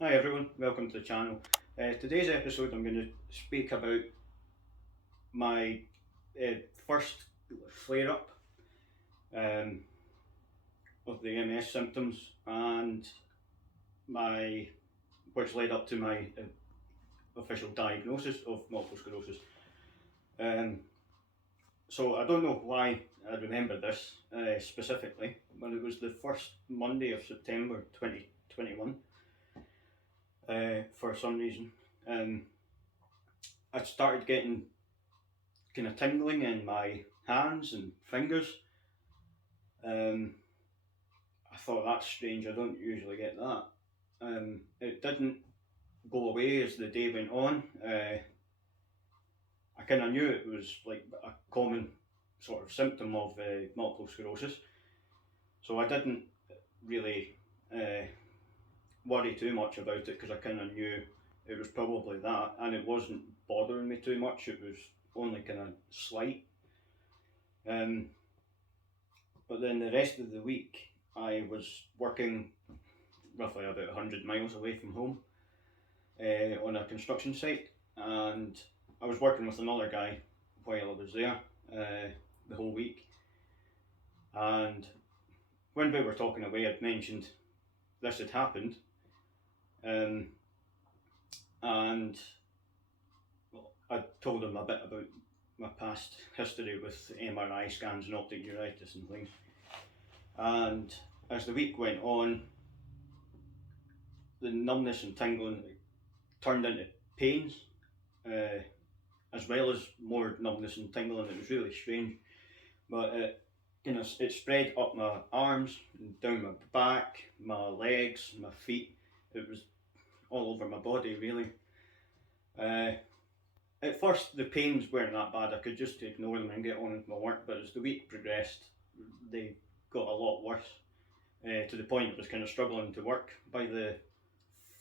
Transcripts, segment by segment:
Hi everyone, welcome to the channel. Today's episode I'm going to speak about my uh, first flare up um, of the MS symptoms and my which led up to my official diagnosis of multiple sclerosis. Um, so I don't know why I remember this specifically, but it was the first Monday of September 2021 for some reason. Um, I started getting kind of tingling in my hands and fingers. Um, I thought that's strange. I don't usually get that. It didn't go away as the day went on. I kind of knew it was like a common sort of symptom of multiple sclerosis, so I didn't really uh, worry too much about it because I kind of knew it was probably that, and it wasn't bothering me too much. It was only kind of slight. Um, But then the rest of the week, I was working roughly about 100 miles away from home on a construction site, and I was working with another guy while I was there the whole week. And when we were talking away, I'd mentioned this had happened, um, and well, I told him a bit about my past history with MRI scans and optic neuritis and things. And as the week went on, the numbness and tingling turned into pains, uh, as well as more numbness and tingling. It was really strange, but it spread up my arms, down my back, my legs, my feet. It was all over my body, really. Uh, at first, the pains weren't that bad. I could just ignore them and get on with my work. But as the week progressed, they got a lot worse. To the point I was kind of struggling to work by the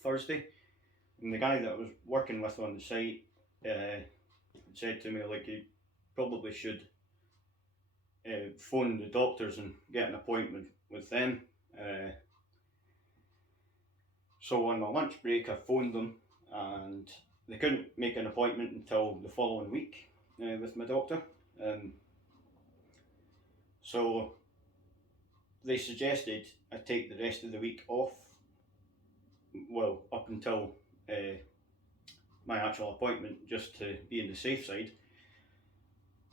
Thursday. And the guy that I was working with on the site said to me, like, you probably should phone the doctors and get an appointment with them. Uh, so on my lunch break, I phoned them, and they couldn't make an appointment until the following week with my doctor. Um, so they suggested I take the rest of the week off, well, up until my actual appointment, just to be on the safe side.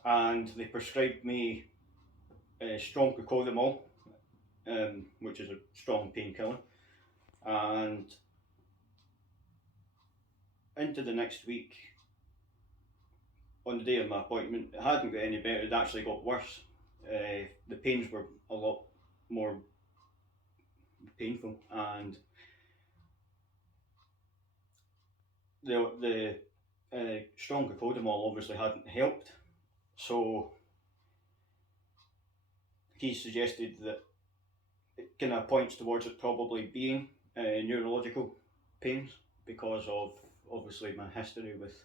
And they prescribed me strong cocodamol, which is a strong painkiller. And into the next week, on the day of my appointment, it hadn't got any better, it actually got worse. The pains were a lot more painful, and the strong cocodamol obviously hadn't helped. So he suggested that it kind of points towards it probably being neurological pains because of obviously my history with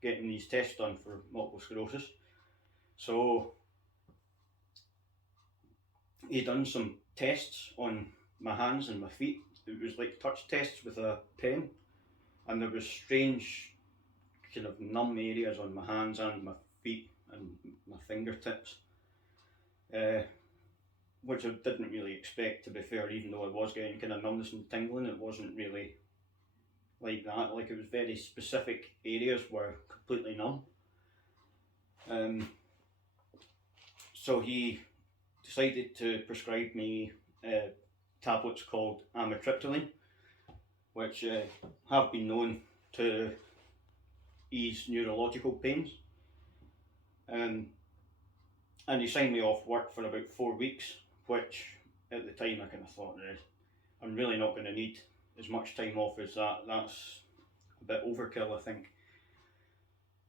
getting these tests done for multiple sclerosis. So he done some tests on my hands and my feet. It was like touch tests with a pen, and there was strange kind of numb areas on my hands and my feet and my fingertips, uh, which I didn't really expect, to be fair. Even though I was getting kind of numbness and tingling, it wasn't really like that. Like, it was very specific areas were completely numb. Um, so he decided to prescribe me tablets called amitriptyline, which have been known to ease neurological pains. Um, and he signed me off work for about 4 weeks, which at the time I kind of thought, I'm really not going to need as much time off as that. That's a bit overkill, I think.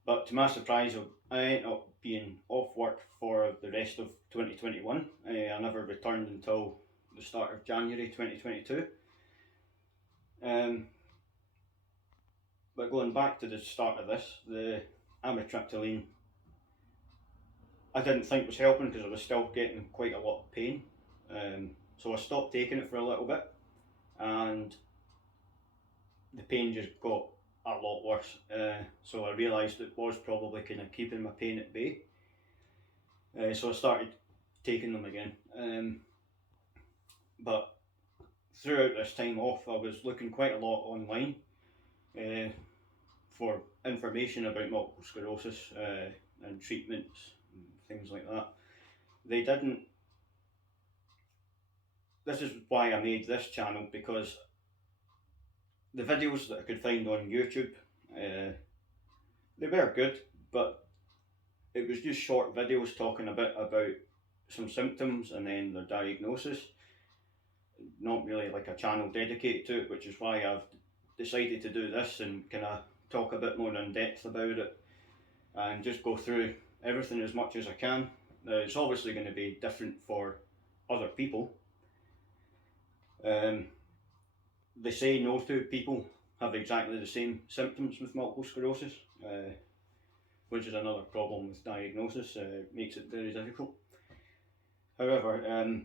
But to my surprise, I ended up being off work for the rest of 2021. I never returned until the start of January 2022. Um, but going back to the start of this, the amitriptyline I didn't think was helping because I was still getting quite a lot of pain. So I stopped taking it for a little bit, and the pain just got a lot worse. So I realised it was probably kind of keeping my pain at bay. So I started taking them again. But throughout this time off, I was looking quite a lot online for information about multiple sclerosis and treatments and things like that. They didn't. This is why I made this channel, because the videos that I could find on YouTube, they were good, but it was just short videos talking a bit about some symptoms and then their diagnosis. Not really like a channel dedicated to it, which is why I've decided to do this and kind of talk a bit more in depth about it and just go through everything as much as I can. It's obviously going to be different for other people. They say no two people have exactly the same symptoms with multiple sclerosis, which is another problem with diagnosis. It makes it very difficult. However,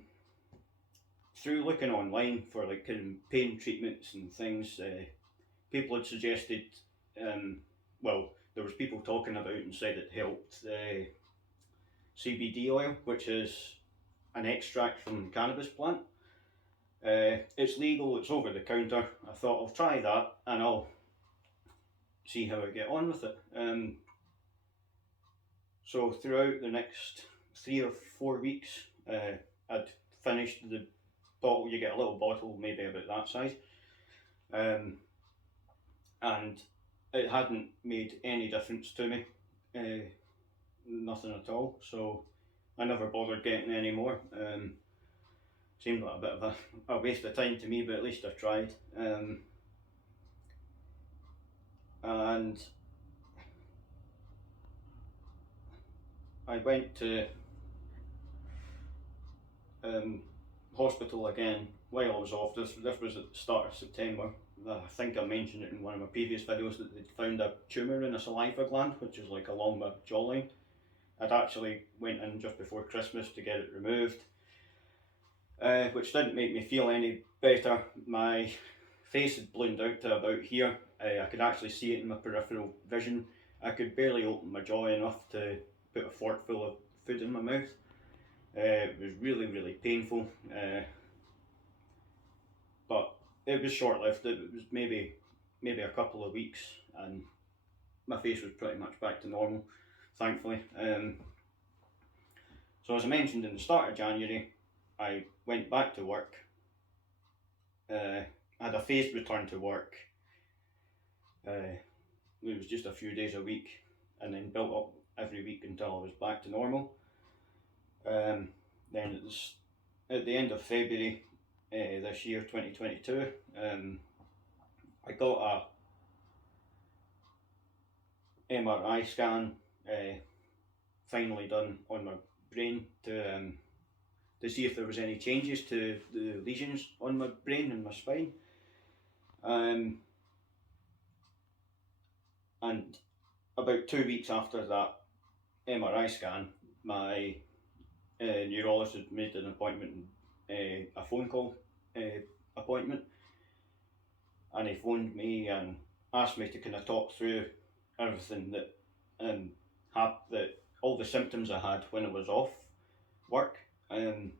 through looking online for like pain treatments and things, people had suggested, well, there was people talking about and said it helped CBD oil, which is an extract from the cannabis plant. It's legal, it's over the counter. I thought I'll try that and I'll see how I get on with it. So throughout the next 3 or 4 weeks, I'd finished the bottle. You get a little bottle, maybe about that size, and it hadn't made any difference to me, nothing at all. So I never bothered getting any more. Seemed like a bit of a waste of time to me, but at least I've tried. And I went to hospital again while I was off. This was at the start of September. I think I mentioned it in one of my previous videos that they'd found a tumour in a saliva gland, which is like along my jawline. I'd actually went in just before Christmas to get it removed, which didn't make me feel any better. My face had ballooned out to about here. I could actually see it in my peripheral vision. I could barely open my jaw enough to put a fork full of food in my mouth. It was really, really painful, but it was short-lived. It was maybe a couple of weeks and my face was pretty much back to normal, thankfully. So as I mentioned, in the start of January, I went back to work. Had a phased return to work. It was just a few days a week and then built up every week until I was back to normal. Then it was at the end of February this year, 2022, I got a MRI scan finally done on my brain to see if there was any changes to the lesions on my brain and my spine. And about 2 weeks after that MRI scan, my neurologist had made an appointment, a phone call appointment, and he phoned me and asked me to kind of talk through everything that that all the symptoms I had when I was off work, and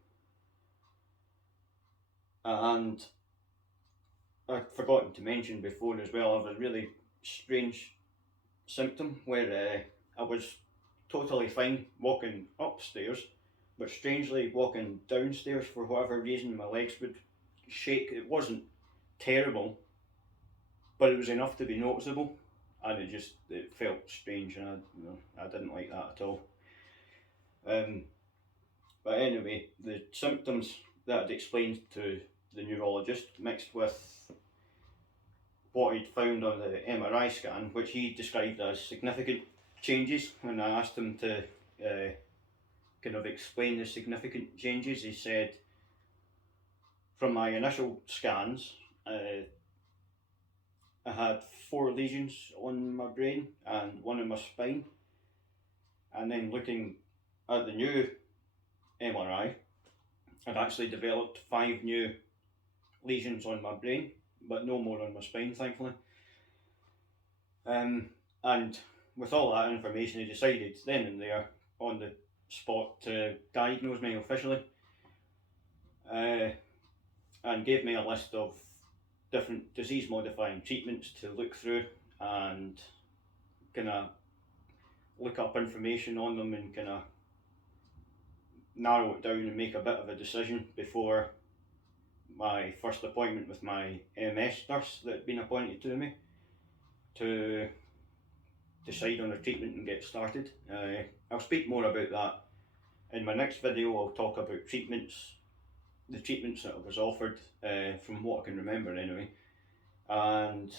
I'd forgotten to mention before as well, I have a really strange symptom where I was totally fine walking upstairs, but strangely walking downstairs, for whatever reason, my legs would shake. It wasn't terrible, but it was enough to be noticeable, and it felt strange, and I didn't like that at all. But anyway, the symptoms that I'd explained to the neurologist, mixed with what he'd found on the MRI scan, which he described as significant changes. When I asked him to kind of explain the significant changes, he said, from my initial scans, I had 4 lesions on my brain and 1 in my spine, and then looking at the new MRI, I'd actually developed 5 new lesions on my brain, but no more on my spine, thankfully. And with all that information, he decided then and there on the spot to diagnose me officially, and gave me a list of different disease modifying treatments to look through and kind of look up information on them and kind of narrow it down and make a bit of a decision before my first appointment with my MS nurse that had been appointed to me to decide on a treatment and get started. I'll speak more about that in my next video. I'll talk about treatments, the treatments that I was offered, from what I can remember anyway, and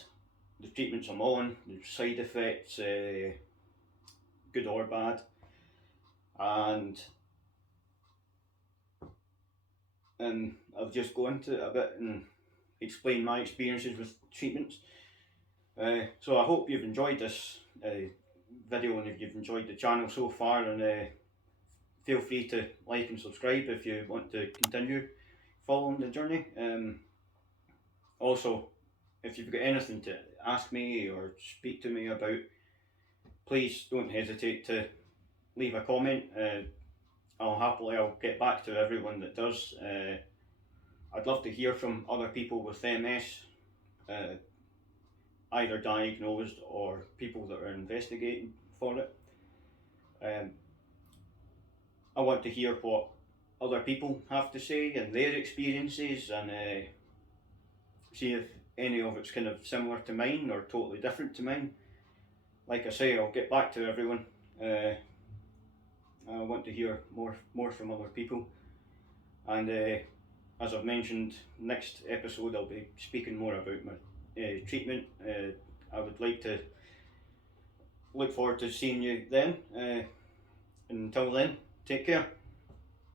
the treatments I'm on, the side effects, good or bad, and I'll just go into it a bit and explain my experiences with treatments. So I hope you've enjoyed this video, and if you've enjoyed the channel so far, and feel free to like and subscribe if you want to continue following the journey. Also, if you've got anything to ask me or speak to me about, please don't hesitate to leave a comment. I'll get back to everyone that does. I'd love to hear from other people with MS, either diagnosed or people that are investigating for it. I want to hear what other people have to say and their experiences, and see if any of it's kind of similar to mine or totally different to mine. Like I say, I'll get back to everyone. I want to hear more from other people, and as I've mentioned, next episode I'll be speaking more about my treatment. I would like to look forward to seeing you then. Until then, take care.